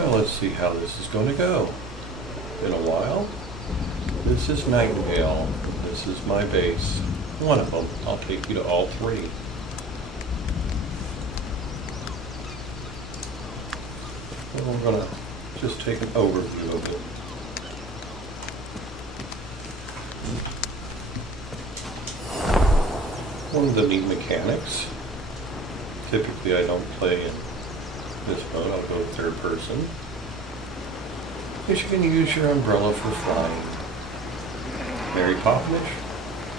Well, let's see how this is going to go. Been a while. This is Nightingale. This is my base. One of them. I'll take you to all three. And we're going to just take an overview of it. One of the neat mechanics. Typically I don't play in this mode, I'll go third person. Is you can use your umbrella for flying. Mary Poppins?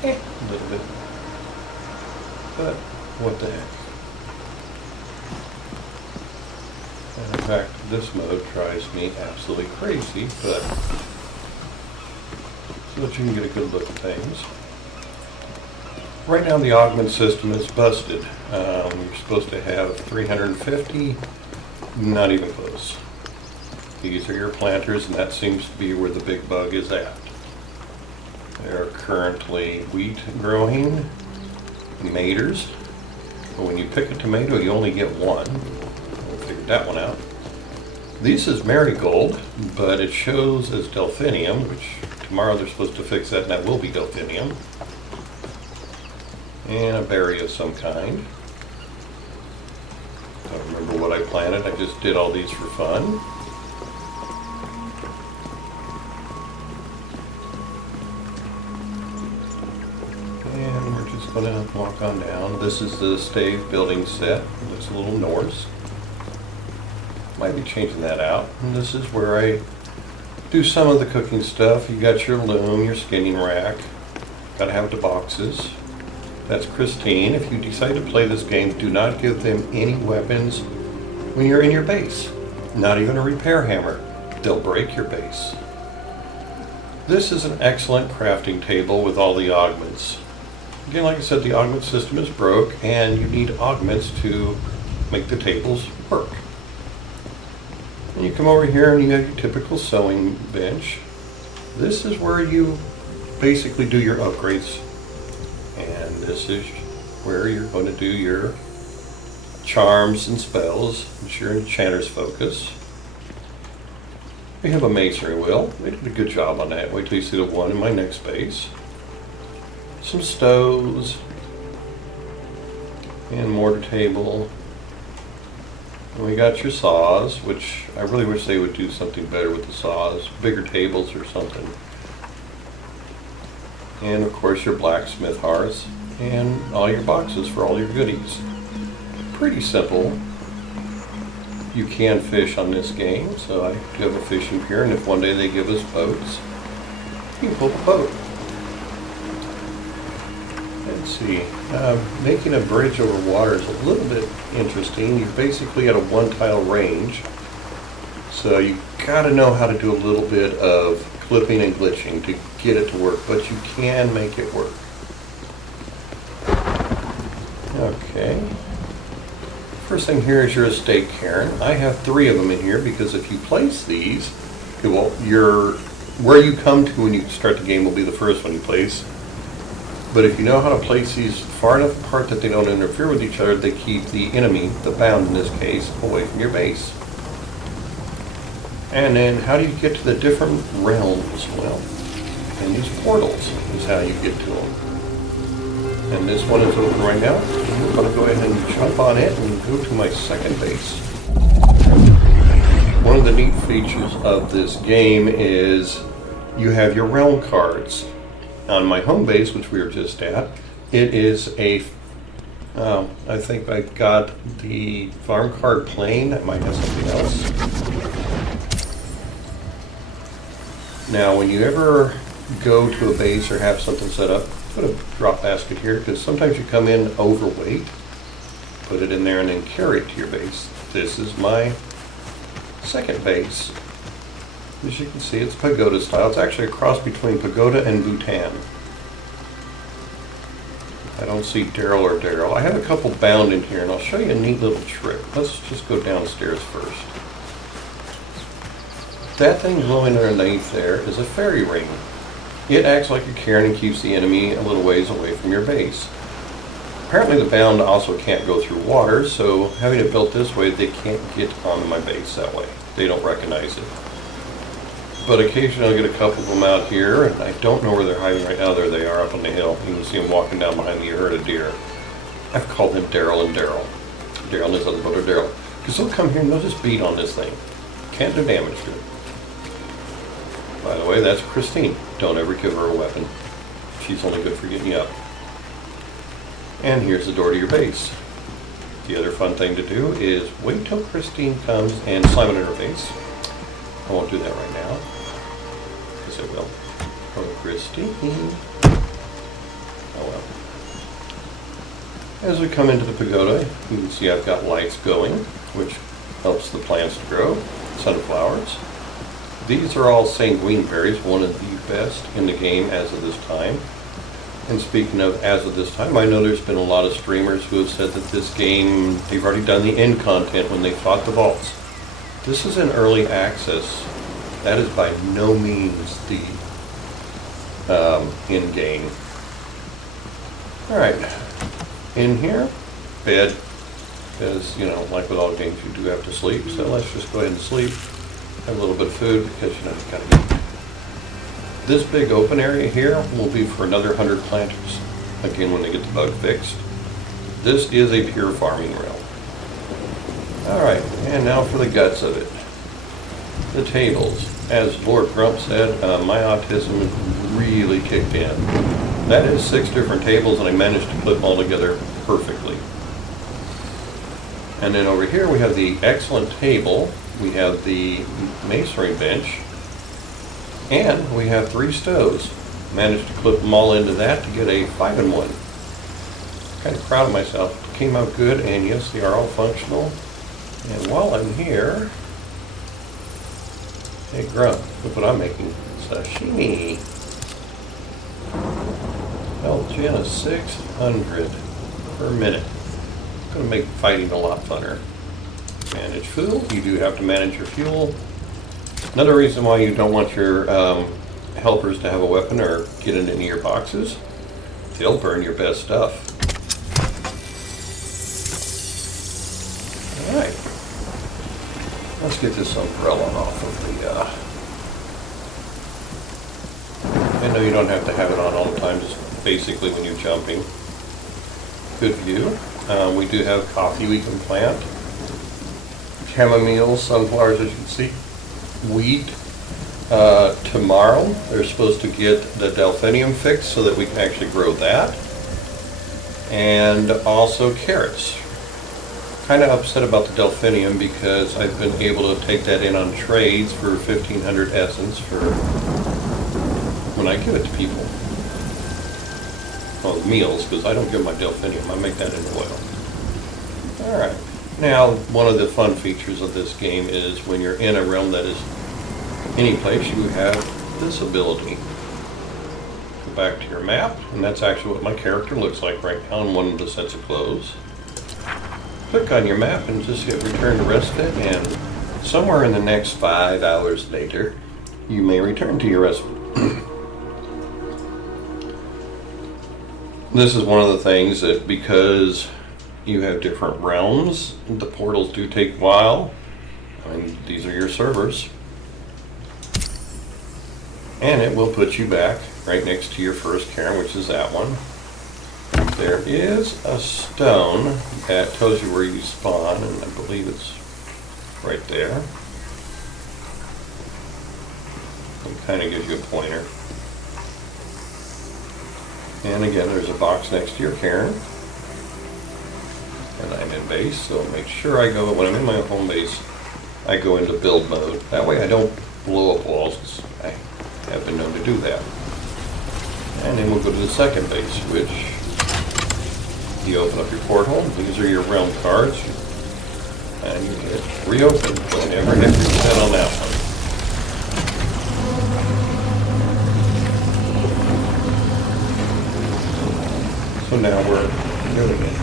A little bit. But what the heck. And in fact, this mode drives me absolutely crazy, but so that you can get a good look at things. Right now the augment system is busted. You're supposed to have 350, not even close. These are your planters, and that seems to be where the big bug is at. There are currently wheat growing, tomatoes. But when you pick a tomato, you only get one. I figured that one out. This is marigold, but it shows as delphinium, which tomorrow they're supposed to fix that, and that will be delphinium. And a berry of some kind. Don't remember what I planted, I just did all these for fun. And we're just going to walk on down. This is the stave building set. It looks a little Norse. Might be changing that out. And this is where I do some of the cooking stuff. You got your loom, your skinning rack. Got to have the boxes. That's Christine. If you decide to play this game, do not give them any weapons when you're in your base. Not even a repair hammer. They'll break your base. This is an excellent crafting table with all the augments. Again, like I said, the augment system is broke, and you need augments to make the tables work. And you come over here and you have your typical sewing bench. This is where you basically do your upgrades. And this is where you're going to do your charms and spells. It's your enchanter's focus. We have a masonry wheel. They did a good job on that. Wait till you see the one in my next base. Some stoves. And mortar table. And we got your saws, which I really wish they would do something better with the saws. Bigger tables or something. And of course your blacksmith hearths and all your boxes for all your goodies. Pretty simple. You can fish on this game, so I do have a fishing pier, and if one day they give us boats, you can pull the boat. Let's see, making a bridge over water is a little bit interesting. You're basically at a one-tile range, so you got to know how to do a little bit of clipping and glitching to get it to work, but you can make it work. Okay. First thing here is your estate cairn. I have 3 of them in here because if you place these, where you come to when you start the game will be the first one you place. But if you know how to place these far enough apart that they don't interfere with each other, they keep the enemy, the bound in this case, away from your base. And then how do you get to the different realms? Well, and these portals is how you get to them. And this one is open right now. I'm going to go ahead and jump on it and go to my second base. One of the neat features of this game is you have your realm cards. On my home base, which we were just at, it is a, I think I got the farm card plain. That might have something else. Now, when you ever go to a base or have something set up, put a drop basket here, because sometimes you come in overweight. Put it in there and then carry it to your base. This is my second base. As you can see, it's pagoda style. It's actually a cross between pagoda and Bhutan. I don't see Daryl or Daryl. I have a couple bound in here, and I'll show you a neat little trick. Let's just go downstairs first. That thing glowing underneath there is a fairy ring. It acts like a cairn and keeps the enemy a little ways away from your base. Apparently the bound also can't go through water, so having it built this way, they can't get onto my base that way. They don't recognize it. But occasionally I'll get a couple of them out here, and I don't know where they're hiding right now. There they are up on the hill. You can see them walking down behind the herd of deer. I've called them Daryl and Daryl. Daryl and his other brother Daryl. Because they'll come here and they'll just beat on this thing. Can't do damage to it. By the way, that's Christine. Don't ever give her a weapon. She's only good for getting you up. And here's the door to your base. The other fun thing to do is wait till Christine comes and slam it in her face. I won't do that right now, because it will. Oh, Christine. Oh well. As we come into the pagoda, you can see I've got lights going, which helps the plants to grow. Sunflowers. These are all sanguine berries, one of the best in the game as of this time. And speaking of as of this time, I know there's been a lot of streamers who have said that this game, they've already done the end content when they fought the vaults. This is an early access. That is by no means the end game. Alright, in here, bed, because, you know, like with all games, you do have to sleep, so let's just go ahead and sleep. Have a little bit of food, because, you know, you gotta get. This big open area here will be for another 100 planters, again, when they get the bug fixed. This is a pure farming realm. Alright, and now for the guts of it. The tables. As Lord Grump said, my autism really kicked in. That is 6 different tables, and I managed to put them all together perfectly. And then over here we have the excellent table, we have the masonry bench, and we have 3 stoves. Managed to clip them all into that to get a 5-in-1. Kind of proud of myself. It came out good, and yes, they are all functional. And while I'm here, hey Grump, look what I'm making. Sashimi. Elgin 600 per minute. It's going to make fighting a lot funner. Manage fuel. You do have to manage your fuel. Another reason why you don't want your helpers to have a weapon or get into any of your boxes, they'll burn your best stuff. Alright. Let's get this umbrella off of the... I know you don't have to have it on all the time, just basically when you're jumping. Good view. We do have coffee we can plant. Chamomile, sunflowers, as you can see. Wheat. Tomorrow they're supposed to get the delphinium fixed so that we can actually grow that. And also carrots. Kind of upset about the delphinium because I've been able to take that in on trades for 1,500 essence for when I give it to people. Well, meals, because I don't give my delphinium, I make that into oil. Alright. Now, one of the fun features of this game is when you're in a realm that is any place, you have this ability. Go back to your map, and that's actually what my character looks like right now in one of the sets of clothes. Click on your map and just hit return to respite, and somewhere in the next 5 hours later, you may return to your respite. This is one of the things that because you have different realms, the portals do take a while. I mean, these are your servers. And it will put you back right next to your first cairn, which is that one. There is a stone that tells you where you spawn, and I believe it's right there. It kind of gives you a pointer. And again, there's a box next to your cairn. And I'm in base, so make sure I go, when I'm in my home base, I go into build mode. That way I don't blow up walls, 'cause I have been known to do that. And then we'll go to the second base, which you open up your porthole. These are your realm cards. And you hit reopen whenever you set on that one. So now we're doing it.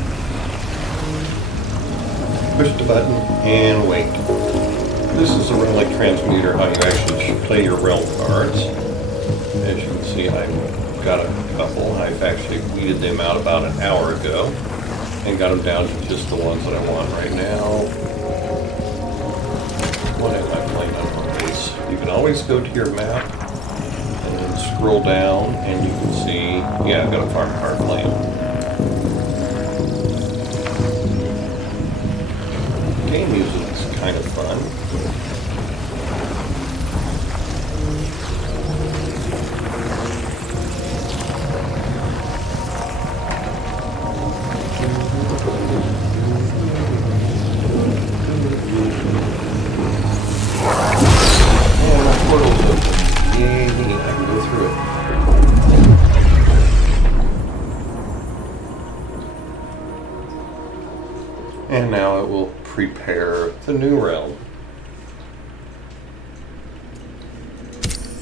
Push the button and wait. This is a relic transmuter, how you actually play your realm cards. As you can see, I've got a couple. I've actually weeded them out about an hour ago. and got them down to just the ones that I want right now. What am I playing on base? You can always go to your map and then scroll down and you can see, yeah, I've got a farm card playing. Game music is kind of fun. And now it will prepare the new realm.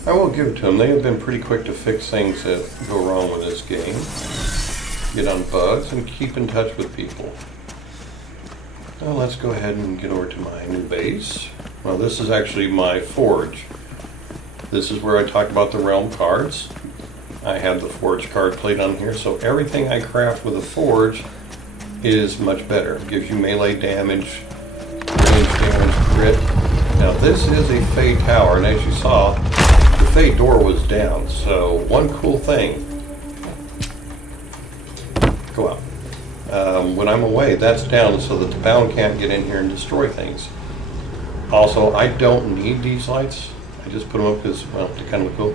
I will give it to them. They have been pretty quick to fix things that go wrong with this game. Get on bugs and keep in touch with people. Now let's go ahead and get over to my new base. Well, this is actually my forge. This is where I talked about the realm cards. I have the forge card played on here, so everything I craft with a forge is much better. It gives you melee damage, range damage, crit. Now this is a Fey tower, and as you saw, the Fey door was down. So one cool thing, go out. When I'm away, that's down so that the bound can't get in here and destroy things. Also, I don't need these lights. I just put them up because, well, they kind of look cool.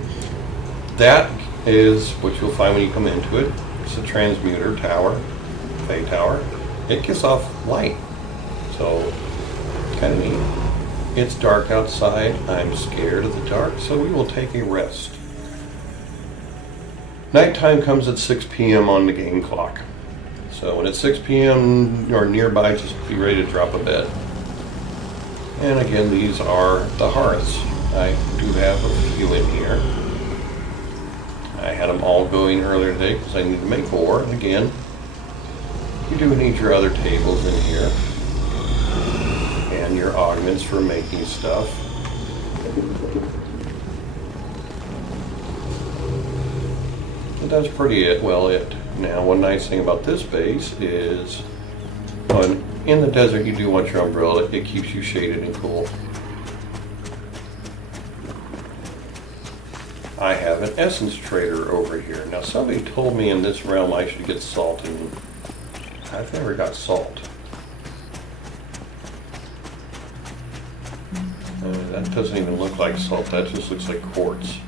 That is what you'll find when you come into it. It's a transmuter tower. Fey tower. It gives off light, so kind of neat. It's dark outside. I'm scared of the dark, so we will take a rest. Nighttime comes at 6 p.m. on the game clock. So when it's 6 p.m. or nearby, just be ready to drop a bed. And again, these are the hearths. I do have a few in here. I had them all going earlier today because I need to make more. And again, you do need your other tables in here and your augments for making stuff. But that's pretty it. Well, now one nice thing about this base is when in the desert you do want your umbrella. It keeps you shaded and cool. I have an essence trader over here. Now somebody told me in this realm I should get salt, and I've never got salt. That doesn't even look like salt, that just looks like quartz.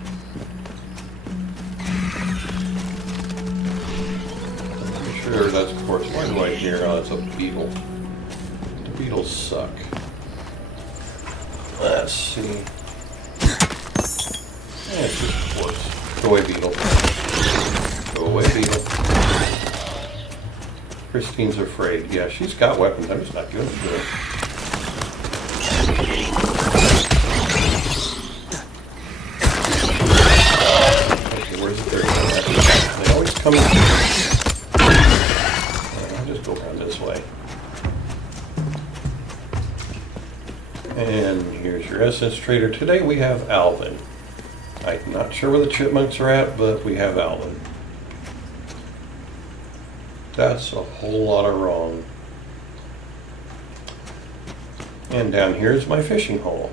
I'm sure that's quartz. Why do I hear, oh, it's a beetle. The beetles suck. Let's see. Yeah, it's just quartz. Go away, beetle. Go away, beetle. Christine's afraid. Yeah, she's got weapons. I'm just not giving it to her. Okay, where's the third one? They always come in. I'll just go around this way. And here's your essence trader. Today we have Alvin. I'm not sure where the chipmunks are at, but we have Alvin. That's a whole lot of wrong. And down here is my fishing hole.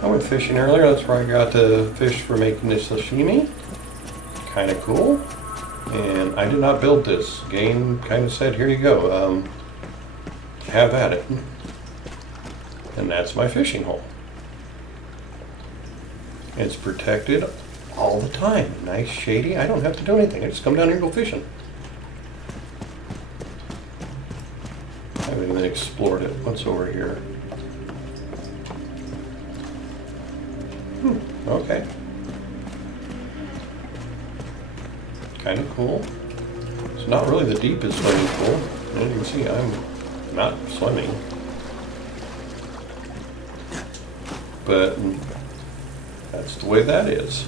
I went fishing earlier. That's where I got the fish for making this sashimi. Kind of cool. And I did not build this. Game kind of said, here you go. Have at it. And that's my fishing hole. It's protected all the time. Nice, shady. I don't have to do anything. I just come down here and go fishing. I haven't even explored it. What's over here? Okay. Kind of cool. It's not really the deepest swimming pool. As you can see, I'm not swimming. But that's the way that is.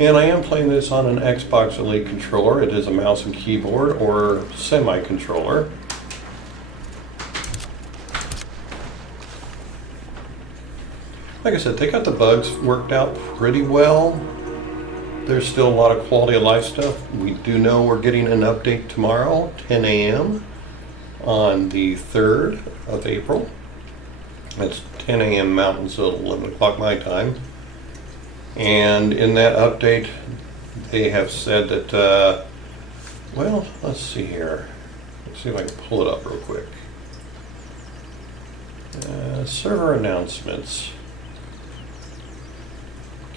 And I am playing this on an Xbox Elite controller. It is a mouse and keyboard or semi-controller. Like I said, they got the bugs worked out pretty well. There's still a lot of quality of life stuff. We do know we're getting an update tomorrow, 10 a.m. on the 3rd of April. It's 10 a.m. Mountain, so 11 o'clock my time. And in that update, they have said that, well, let's see here. Let's see if I can pull it up real quick. Server announcements.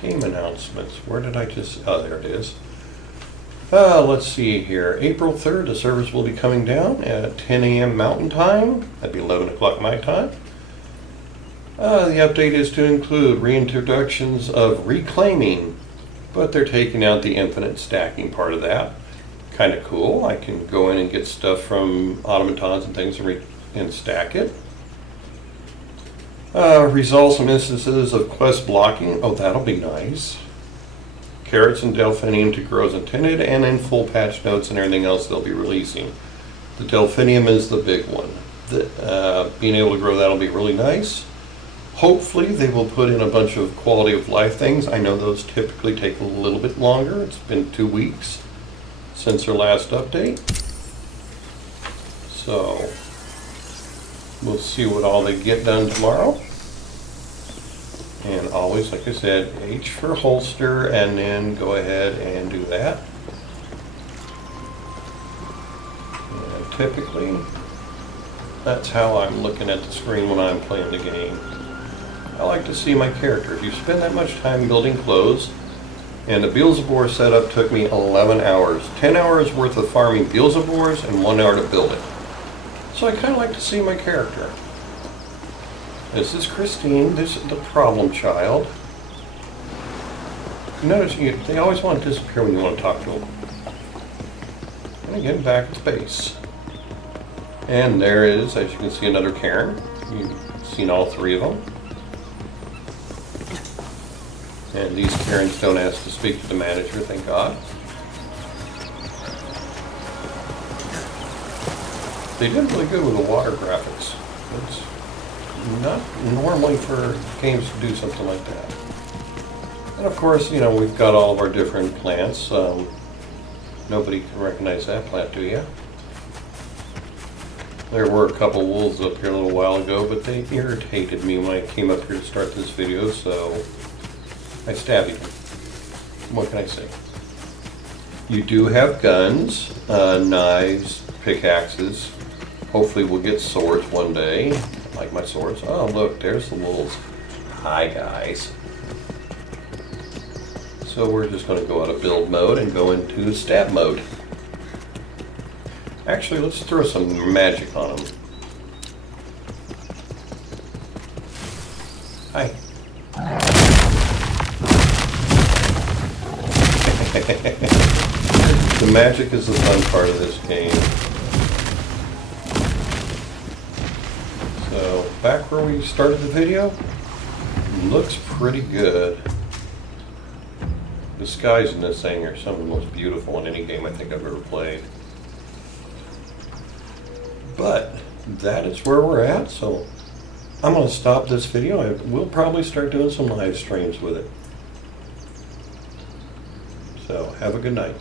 Game announcements. Where did I just... Oh, there it is. Let's see here. April 3rd, the servers will be coming down at 10 a.m. Mountain Time. That'd be 11 o'clock my time. The update is to include reintroductions of reclaiming, but they're taking out the infinite stacking part of that. Kind of cool. I can go in and get stuff from automatons and things and stack it. Resolve some instances of quest blocking. Oh, that'll be nice. Carrots and Delphinium to grow as intended, and then full patch notes and everything else they'll be releasing. The Delphinium is the big one. Being able to grow that'll be really nice. Hopefully they will put in a bunch of quality of life things. I know those typically take a little bit longer. It's been 2 weeks since their last update. So we'll see what all they get done tomorrow. And always, like I said, H for holster, and then go ahead and do that. And typically, that's how I'm looking at the screen when I'm playing the game. I like to see my character. If you spend that much time building clothes, and the Beelzebub setup took me 11 hours. 10 hours worth of farming Beelzebubs and 1 hour to build it. So I kind of like to see my character. This is Christine. This is the problem child. Notice they always want to disappear when you want to talk to them. And again, back to base. And there is, as you can see, another Karen. You've seen all 3 of them. And these Karens don't ask to speak to the manager, thank God. They did really good with the water graphics. It's not normally for games to do something like that. And of course, you know, we've got all of our different plants. Nobody can recognize that plant, do you? There were a couple wolves up here a little while ago, but they irritated me when I came up here to start this video, so I stabbed them. What can I say? You do have guns, knives, pickaxes. Hopefully we'll get swords one day. I like my swords. Oh, look, there's the wolves. Hi, guys. So we're just going to go out of build mode and go into stab mode. Actually, let's throw some magic on them. Hi. The magic is the fun part of this game. So, back where we started the video, looks pretty good. The skies in this thing are some of the most beautiful in any game I think I've ever played. But that is where we're at, so I'm going to stop this video. We'll probably start doing some live streams with it. So have a good night.